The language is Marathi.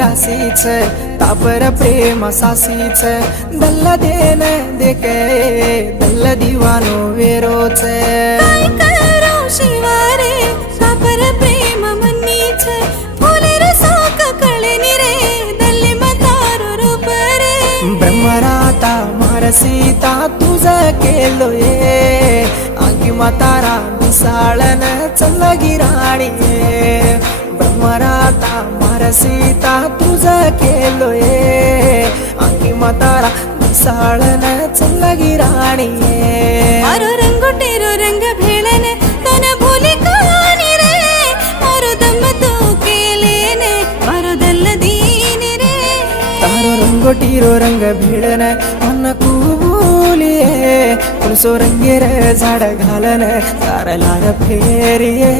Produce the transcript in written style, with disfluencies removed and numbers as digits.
रासीच तापर प्रेम सासीच दल्ला देन देके दल्ला दीवानो वेरोच काय करो शिवारे तापर प्रेम मनीच फुले रसोक कळनी रे दल्ले मतारो रूप रे ब्रह्मराता मारसीता तुझ केलोये आगी मातारा मिसाळन चल्लगी राणी ब्रह्मराता मारसीता तुझ केलोये आगी मातारा मिसाळन चल्लगी राणी मारो रंगोटेरो रंग भेळने तन भूली कहानी रे मारो दम तू केलेने मारो दल्ल दीनी रे तारो रंगोटीरो रंग भिडन मन कुबुलिये कुणसो रंगेर झाड घालन तार लाड फेरिये